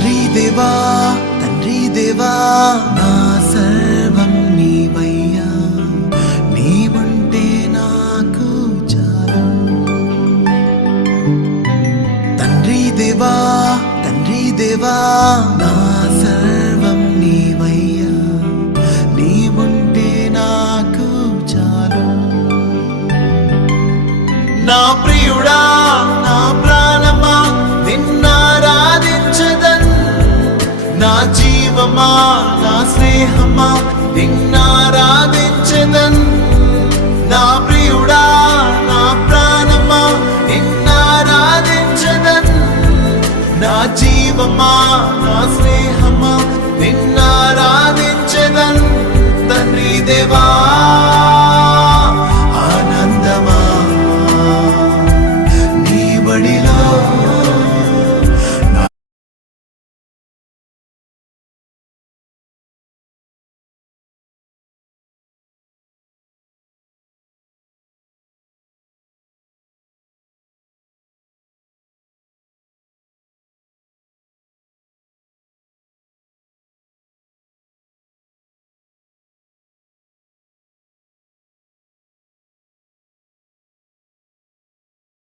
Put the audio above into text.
తండ్రి దేవా నా సర్వం నీవయ్యా, నీవుంటే నాకు చాలు. తండ్రి దేవా నా సర్వం నీవయ్యా, నీవుంటే నాకు చాలు. నా ప్రియుడా నా ప్రాణమా నిన్నారాధించదన్, నా జీవమా నా స్నేహమా నిన్నారాధించదన్. నా ప్రియుడా నా ప్రాణమా నిన్నారాధించదన్, నా జీవమా నా స్నేహమా నిన్నారాధించదన్. తండ్రి దేవా